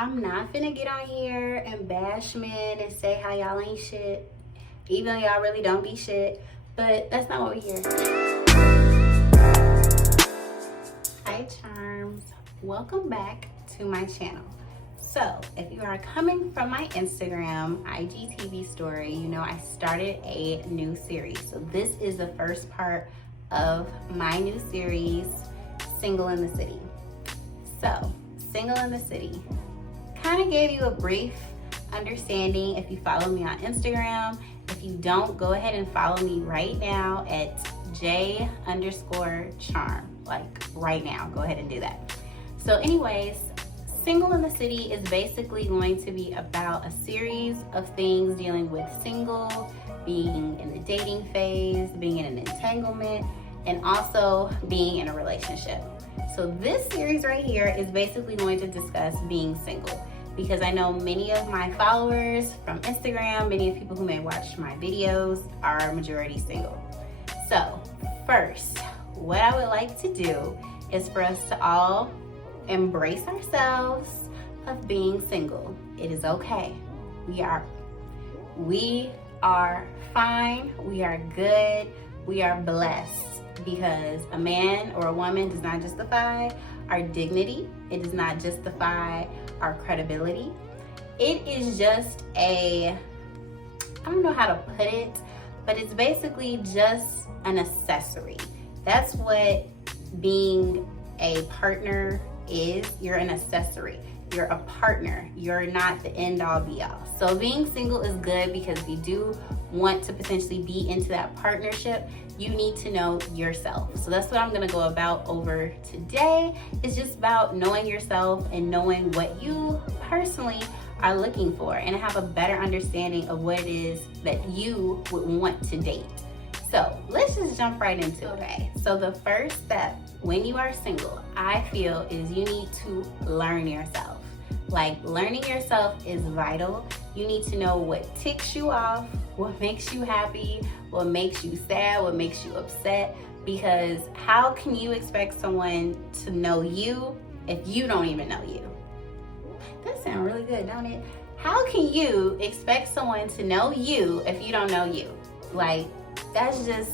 I'm not finna get on here and bash men and say how y'all ain't shit, even though y'all really don't be shit, but that's not what we're here. Hi charms, welcome back to my channel. So if you are coming from my Instagram IGTV story, you know I started a new series. So this is the first part of my new series, Single in the City. So Single in the City kind of gave you a brief understanding if you follow me on Instagram. If you don't, go ahead and follow me right now at j_charm, like right now, go ahead and do that. So anyways, Single in the City is basically going to be about a series of things dealing with single, being in the dating phase, being in an entanglement, and also being in a relationship. So this series right here is basically going to discuss being single, because I know many of my followers from Instagram, many of people who may watch my videos are majority single. So first, what I would like to do is for us to all embrace ourselves of being single. It is okay. We are fine. We are good. We are blessed, because a man or a woman does not justify our dignity. It does not justify our credibility. It is just I don't know how to put it, but it's basically just an accessory. That's what being a partner is. You're an accessory. You're a partner. You're not the end all be all. So being single is good, because if you do want to potentially be into that partnership, you need to know yourself. So that's what I'm gonna go about over today. It's just about knowing yourself and knowing what you personally are looking for, and have a better understanding of what it is that you would want to date. So let's just jump right into it. Okay, so the first step when you are single, I feel, is you need to learn yourself. Like, learning yourself is vital. You need to know what ticks you off, what makes you happy, what makes you sad, what makes you upset, because how can you expect someone to know you if you don't even know you? That sounds really good, don't it? How can you expect someone to know you if you don't know you? Like, that's just,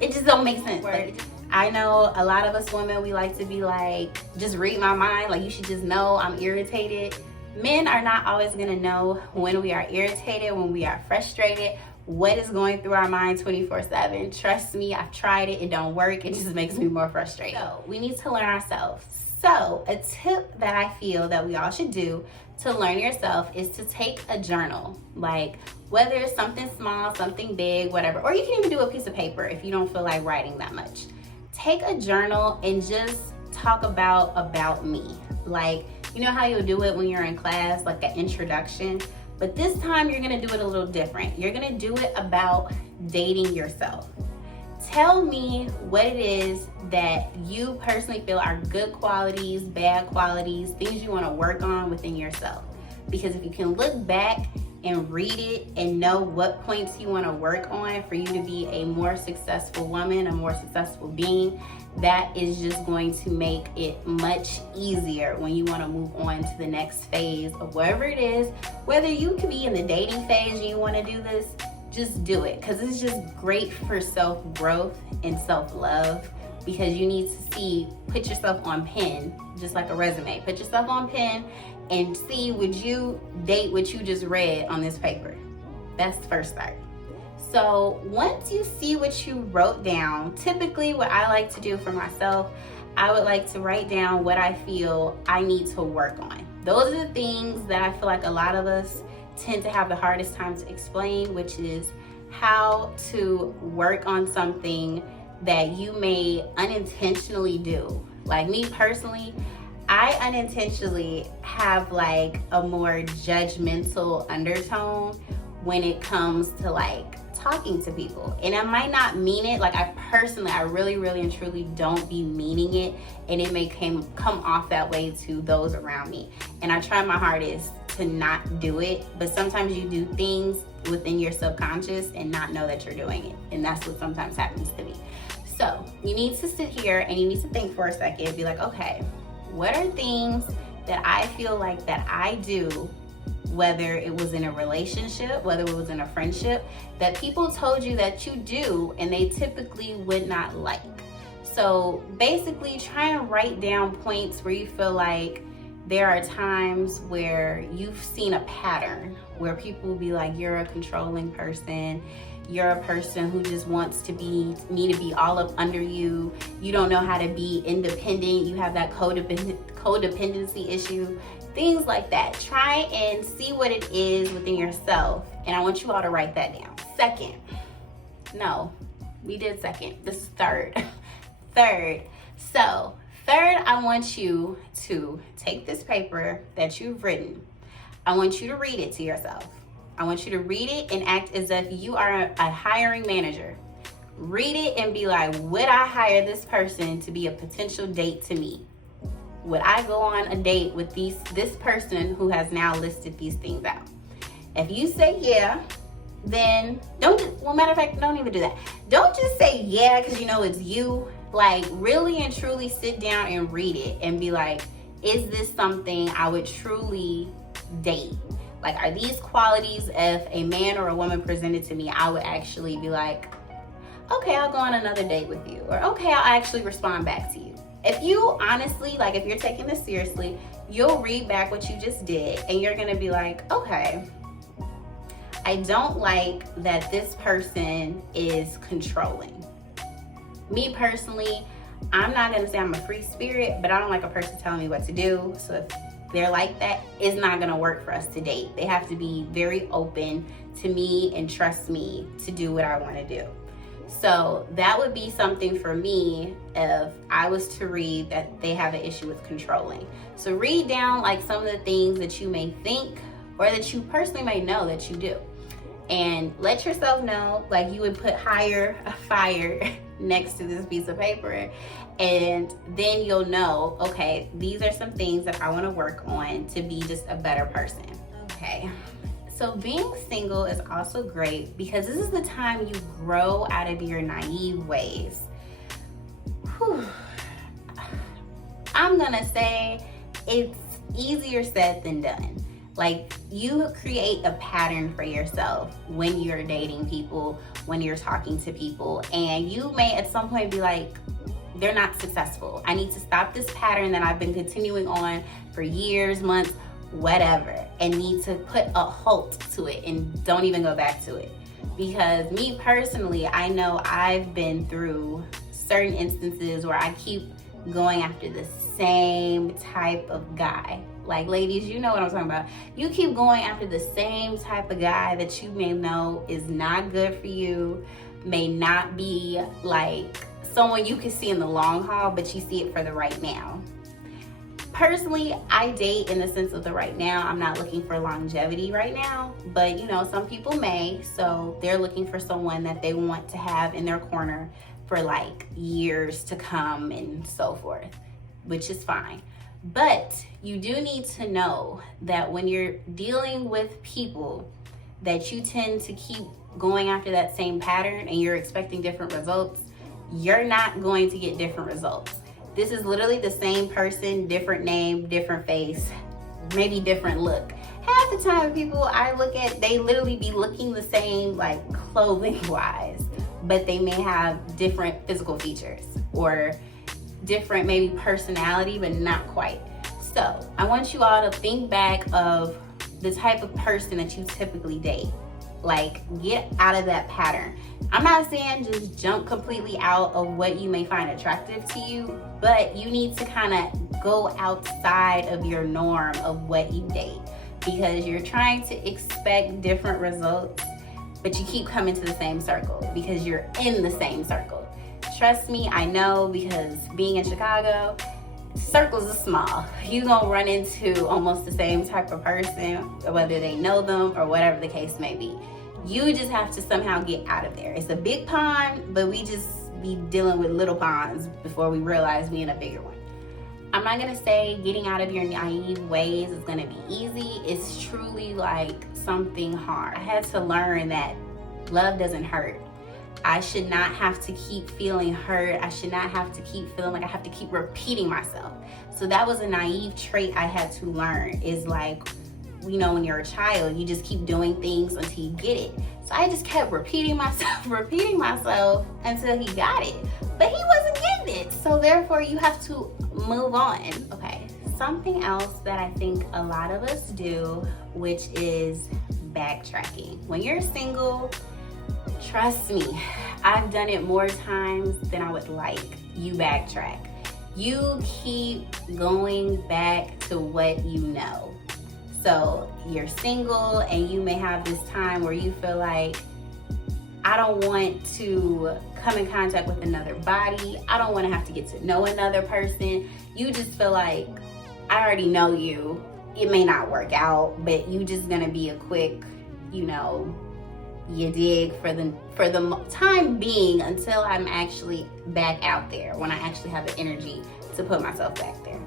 it just don't make sense. Like, I know a lot of us women, we like to be like, just read my mind, like you should just know I'm irritated. Men are not always gonna know when we are irritated, when we are frustrated, what is going through our mind 24/7. Trust me, I've tried it, it don't work, it just makes me more frustrated. So we need to learn ourselves. So a tip that I feel that we all should do to learn yourself is to take a journal. Like, whether it's something small, something big, whatever, or you can even do a piece of paper if you don't feel like writing that much. Take a journal and just talk about me. Like, you know how you'll do it when you're in class, like an introduction, but this time you're gonna do it a little different. You're gonna do it about dating yourself. Tell me what it is that you personally feel are good qualities, bad qualities, things you wanna work on within yourself. Because if you can look back and read it and know what points you want to work on for you to be a more successful woman, a more successful being, that is just going to make it much easier when you want to move on to the next phase of whatever it is. Whether you could be in the dating phase and you want to do this, just do it, because it's just great for self-growth and self-love, because you need to put yourself on pen, just like a resume. Put yourself on pen and see, would you date what you just read on this paper? That's the first start. So once you see what you wrote down, typically what I like to do for myself, I would like to write down what I feel I need to work on. Those are the things that I feel like a lot of us tend to have the hardest time to explain, which is how to work on something that you may unintentionally do. Like me personally, I unintentionally have like a more judgmental undertone when it comes to like talking to people. And I might not mean it, like I really and truly don't be meaning it, and it may come off that way to those around me. And I try my hardest to not do it, but sometimes you do things within your subconscious and not know that you're doing it. And that's what sometimes happens to me. So you need to sit here and you need to think for a second, be like, okay, what are things that I feel like that I do, whether it was in a relationship, whether it was in a friendship, that people told you that you do and they typically would not like. So basically try and write down points where you feel like there are times where you've seen a pattern where people will be like, you're a controlling person, you're a person who just wants to be all up under you, you don't know how to be independent, you have that codependency issue, things like that. Try and see what it is within yourself, and I want you all to write that down. Second, no, we did second, this is third. Third, I want you to take this paper that you've written. I want you to read it to yourself. I want you to read it and act as if you are a hiring manager. Read it and be like, would I hire this person to be a potential date to me? Would I go on a date with this person who has now listed these things out? If you say yeah, then matter of fact, don't even do that. Don't just say yeah because you know it's you. Like, really and truly sit down and read it and be like, is this something I would truly date? Like, are these qualities, if a man or a woman presented to me, I would actually be like, okay, I'll go on another date with you, or okay, I'll actually respond back to you. If you honestly, like, if you're taking this seriously, you'll read back what you just did and you're gonna be like, okay, I don't like that this person is controlling. Me personally, I'm not gonna say I'm a free spirit, but I don't like a person telling me what to do. So if they're like that, it's not gonna work for us to date. They have to be very open to me and trust me to do what I wanna do. So that would be something for me if I was to read that they have an issue with controlling. So read down like some of the things that you may think or that you personally may know that you do. And let yourself know, like you would put hire a fire next to this piece of paper, and then you'll know, okay, these are some things that I want to work on to be just a better person. Okay, so being single is also great because this is the time you grow out of your naive ways. Whew. I'm gonna say it's easier said than done. Like, you create a pattern for yourself when you're dating people, when you're talking to people, and you may at some point be like, they're not successful. I need to stop this pattern that I've been continuing on for years, months, whatever, and need to put a halt to it and don't even go back to it. Because me personally, I know I've been through certain instances where I keep going after the same type of guy. Like, ladies, you know what I'm talking about. You keep going after the same type of guy that you may know is not good for you, may not be like someone you can see in the long haul, but you see it for the right now. Personally, I date in the sense of the right now. I'm not looking for longevity right now, but you know, some people may, so they're looking for someone that they want to have in their corner for like years to come and so forth, which is fine. But you do need to know that when you're dealing with people that you tend to keep going after that same pattern and you're expecting different results, you're not going to get different results. This is literally the same person, different name, different face, maybe different look. Half the time people I look at, they literally be looking the same, like clothing wise, but they may have different physical features or different maybe personality, but not quite. So I want you all to think back of the type of person that you typically date. Like, get out of that pattern. I'm not saying just jump completely out of what you may find attractive to you, but you need to kind of go outside of your norm of what you date, because you're trying to expect different results, but you keep coming to the same circle because you're in the same circle. Trust me, I know, because being in Chicago, circles are small. You're gonna run into almost the same type of person, whether they know them or whatever the case may be. You just have to somehow get out of there. It's a big pond, but we just be dealing with little ponds before we realize we in a bigger one. I'm not gonna say getting out of your naive ways is gonna be easy. It's truly like something hard. I had to learn that love doesn't hurt. I should not have to keep feeling hurt. I should not have to keep feeling like I have to keep repeating myself. So that was a naive trait I had to learn, is like, you know, when you're a child, you just keep doing things until you get it. So I just kept repeating myself until he got it. But he wasn't getting it. So therefore you have to move on. Okay, something else that I think a lot of us do, which is backtracking. When you're single, trust me, I've done it more times than I would like. You backtrack. You keep going back to what you know. So you're single and you may have this time where you feel like, I don't want to come in contact with another body. I don't want to have to get to know another person. You just feel like, I already know you. It may not work out, but you just gonna be a quick, you know, you dig for the time being until I'm actually back out there, when I actually have the energy to put myself back there.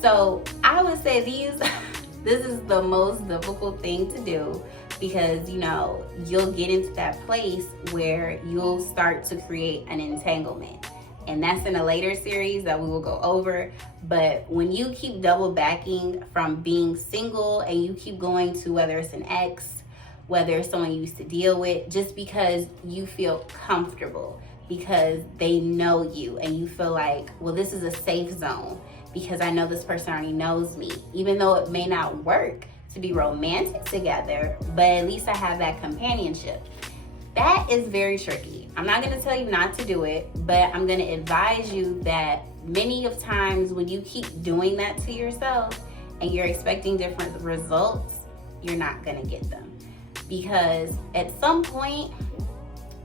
So I would say this is the most difficult thing to do, because, you know, you'll get into that place where you'll start to create an entanglement. And that's in a later series that we will go over. But when you keep double backing from being single and you keep going to whether it's an ex, whether it's someone you used to deal with, just because you feel comfortable, because they know you and you feel like, well, this is a safe zone because I know this person already knows me. Even though it may not work to be romantic together, but at least I have that companionship. That is very tricky. I'm not gonna tell you not to do it, but I'm gonna advise you that many of times when you keep doing that to yourself and you're expecting different results, you're not gonna get them. Because at some point,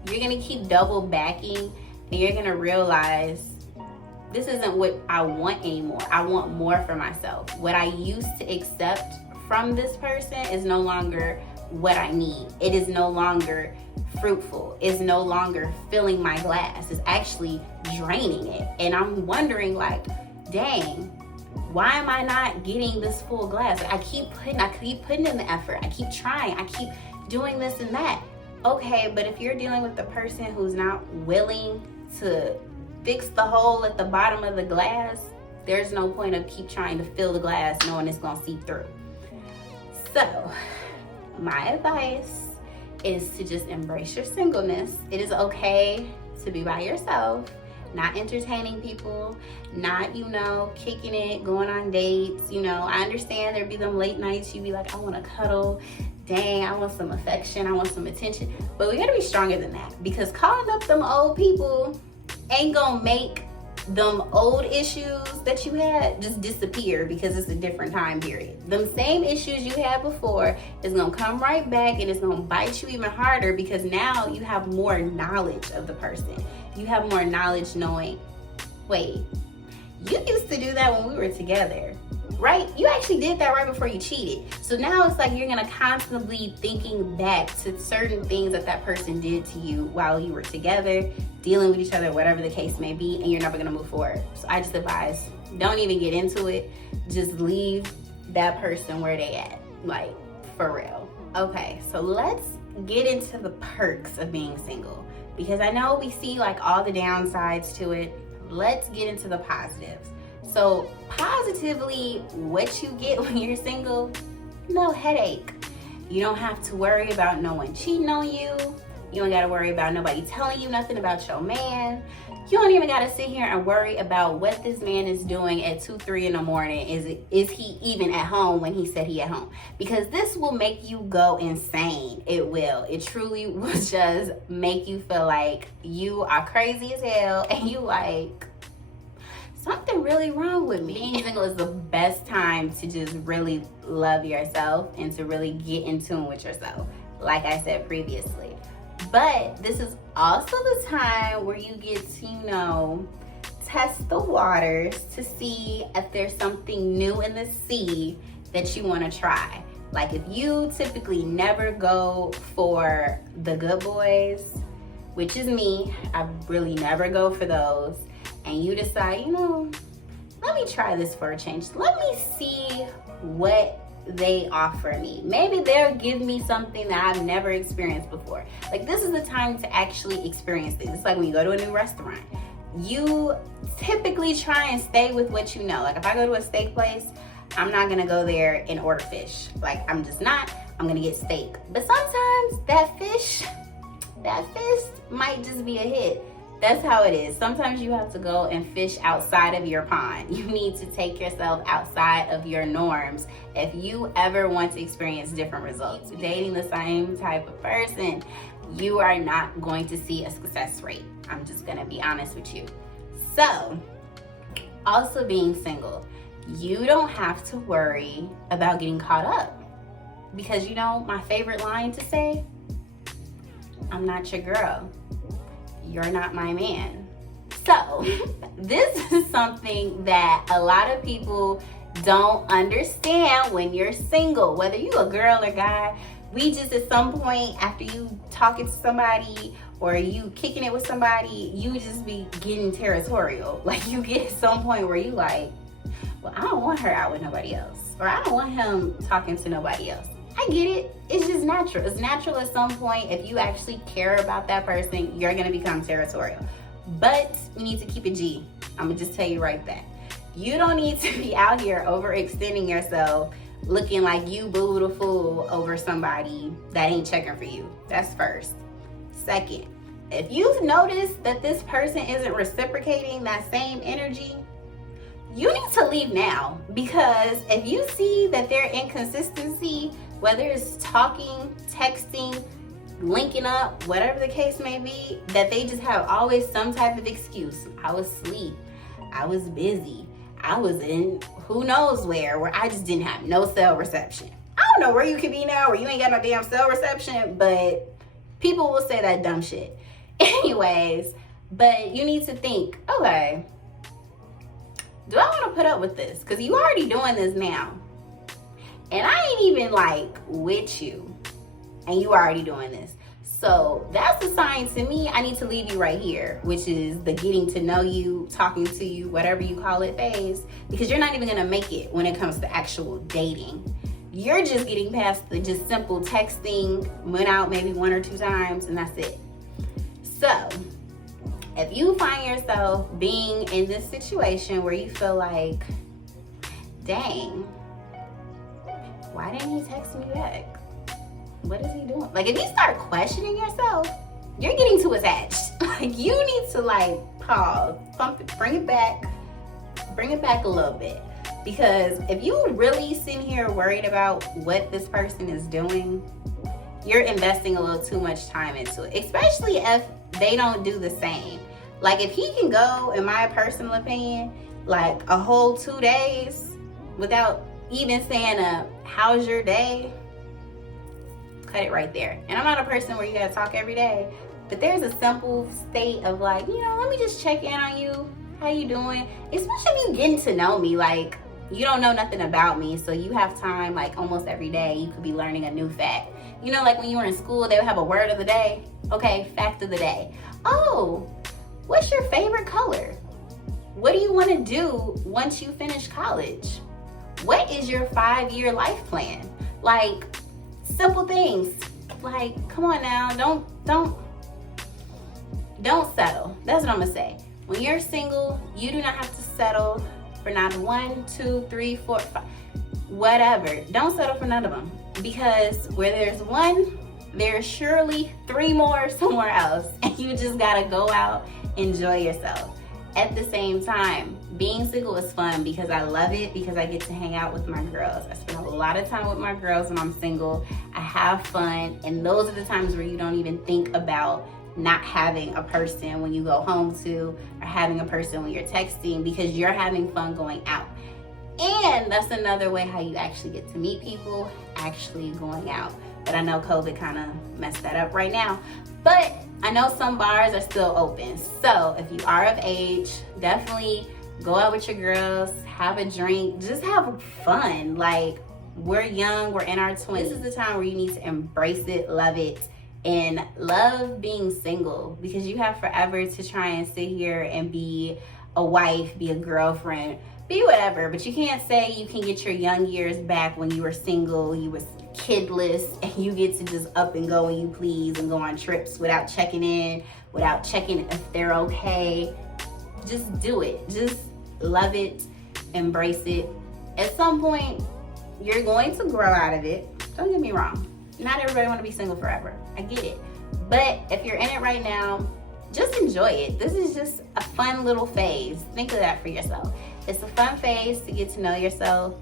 you're gonna keep double backing and you're gonna realize this isn't what I want anymore. I want more for myself. What I used to accept from this person is no longer what I need. It is no longer fruitful. It's no longer filling my glass. It's actually draining it. And I'm wondering, like, dang, why am I not getting this full glass? I keep putting in the effort. I keep trying. I keep doing this and that. Okay, but if you're dealing with the person who's not willing to fix the hole at the bottom of the glass, there's no point of keep trying to fill the glass knowing it's gonna seep through. So, my advice is to just embrace your singleness. It is okay to be by yourself, not entertaining people, not, you know, kicking it, going on dates. You know, I understand there'd be them late nights you be like, I wanna cuddle, dang, I want some affection, I want some attention. But we gotta be stronger than that, because calling up them old people ain't gonna make them old issues that you had just disappear because it's a different time period. Them same issues you had before is gonna come right back, and it's gonna bite you even harder because now you have more knowledge of the person. You have more knowledge knowing, wait, you used to do that when we were together, right? You actually did that right before you cheated. So now it's like you're gonna constantly be thinking back to certain things that person did to you while you were together, dealing with each other, whatever the case may be, and you're never gonna move forward. So I just advise, don't even get into it. Just leave that person where they at, like, for real. Okay, so let's get into the perks of being single, because I know we see like all the downsides to it. Let's get into the positives. So positively, what you get when you're single, no headache. You don't have to worry about no one cheating on you. You don't gotta worry about nobody telling you nothing about your man. You don't even gotta sit here and worry about what this man is doing at 2, 3 in the morning. Is he even at home when he said he at home? Because this will make you go insane. It will. It truly will just make you feel like you are crazy as hell and you like, something really wrong with me. Being single is the best time to just really love yourself and to really get in tune with yourself, like I said previously. But this is also the time where you get to, you know, test the waters to see if there's something new in the sea that you want to try. Like if you typically never go for the good boys, which is me, I really never go for those, and you decide, you know, let me try this for a change. Let me see what they offer me. Maybe they'll give me something that I've never experienced before. Like, this is the time to actually experience things. It's like when you go to a new restaurant. You typically try and stay with what you know. Like, if I go to a steak place, I'm not gonna go there and order fish. Like, I'm just not. I'm gonna get steak. But sometimes that fish might just be a hit. That's how it is. Sometimes you have to go and fish outside of your pond. You need to take yourself outside of your norms if you ever want to experience different results. Dating the same type of person, you are not going to see a success rate. I'm just gonna be honest with you. So, also being single, you don't have to worry about getting caught up. Because you know my favorite line to say? I'm not your girl. You're not my man. So, this is something that a lot of people don't understand when you're single. Whether you a girl or guy, we just at some point after you talking to somebody or you kicking it with somebody, you just be getting territorial. Like, you get at some point where you like, well, I don't want her out with nobody else. Or I don't want him talking to nobody else. I get it. It's just natural. It's natural at some point. If you actually care about that person, you're going to become territorial. But you need to keep it G. I'm going to just tell you right there. You don't need to be out here overextending yourself, looking like you boo the fool over somebody that ain't checking for you. That's first. Second, if you've noticed that this person isn't reciprocating that same energy, you need to leave now. Because if you see that their inconsistency, whether it's talking, texting, linking up, whatever the case may be, that they just have always some type of excuse. I was asleep. I was busy. I was in who knows where I just didn't have no cell reception. I don't know where you can be now where you ain't got no damn cell reception, but people will say that dumb shit. Anyways, but you need to think, okay, do I want to put up with this? Because you already doing this now. And I ain't even like with you. And you already doing this. So that's a sign to me. I need to leave you right here, which is the getting to know you, talking to you, whatever you call it phase. Because you're not even going to make it when it comes to actual dating. You're just getting past the just simple texting, went out maybe 1 or 2 times, and that's it. So, if you find yourself being in this situation where you feel like, dang, why didn't he text me back? What is he doing? Like, if you start questioning yourself, you're getting too attached. Like, you need to like pause, pump it, bring it back a little bit. Because if you really sit here worried about what this person is doing, you're investing a little too much time into it, especially if they don't do the same. Like, if he can go, in my personal opinion, like a whole 2 days without even saying how's your day, cut it right there. And I'm not a person where you gotta talk every day, but there's a simple state of like, you know, let me just check in on you. How you doing? Especially if you getting to know me. Like, you don't know nothing about me, so you have time like almost every day. You could be learning a new fact. You know, like when you were in school, they would have a word of the day. Okay, fact of the day. Oh, what's your favorite color? What do you want to do once you finish college? What is your 5-year life plan? Like, simple things. Like, come on now, don't settle. That's what I'm gonna say. When you're single, you do not have to settle for not 1, 2, 3, 4, 5, whatever. Don't settle for none of them. Because where there's one, there's surely 3 more somewhere else. And you just gotta go out, enjoy yourself. At the same time, being single is fun because I love it, because I get to hang out with my girls. I spend a lot of time with my girls when I'm single. I have fun, and those are the times where you don't even think about not having a person when you go home to, or having a person when you're texting, because you're having fun going out. And that's another way how you actually get to meet people, actually going out. But I know COVID kind of messed that up right now. But I know some bars are still open. So if you are of age, definitely go out with your girls, have a drink, just have fun. Like, we're young, we're in our 20s. This is the time where you need to embrace it, love it, and love being single, because you have forever to try and sit here and be a wife, be a girlfriend, be whatever, but you can't say you can get your young years back when you were single, you was kidless, and you get to just up and go when you please and go on trips without checking in, without checking if they're okay. Just do it. Just love it, embrace it. At some point, you're going to grow out of it. Don't get me wrong. Not everybody want to be single forever. I get it. But if you're in it right now, just enjoy it. This is just a fun little phase. Think of that for yourself. It's a fun phase to get to know yourself,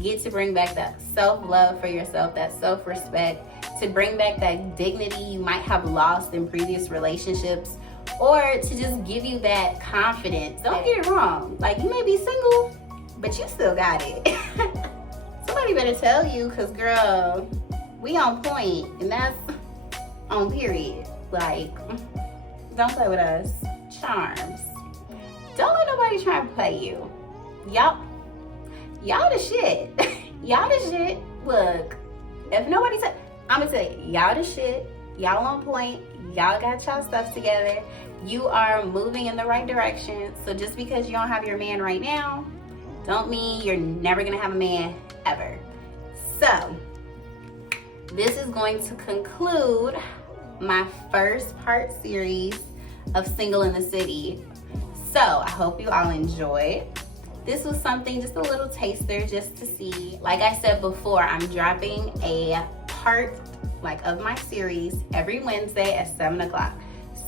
get to bring back that self-love for yourself, that self-respect, to bring back that dignity you might have lost in previous relationships, or to just give you that confidence. Don't get it wrong. Like, you may be single, but you still got it. Somebody better tell you, because girl, we on point, and that's on period. Like, don't play with us. Charms. Don't let nobody try to play you. Y'all the shit. Y'all the shit. Look, if nobody said, I'm gonna tell you, y'all the shit. Y'all on point. Y'all got y'all stuff together. You are moving in the right direction. So just because you don't have your man right now, don't mean you're never gonna have a man ever. So this is going to conclude my first part series of Single in the City. So I hope you all enjoyed. This was something, just a little taster, just to see. Like I said before, I'm dropping a part of my series every Wednesday at 7 o'clock.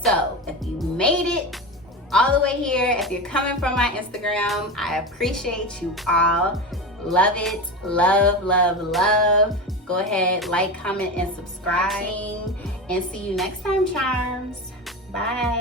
So if you made it all the way here, if you're coming from my Instagram, I appreciate you all. Love it. Love, love, love. Go ahead, like, comment, and subscribe. And see you next time, charms. Bye.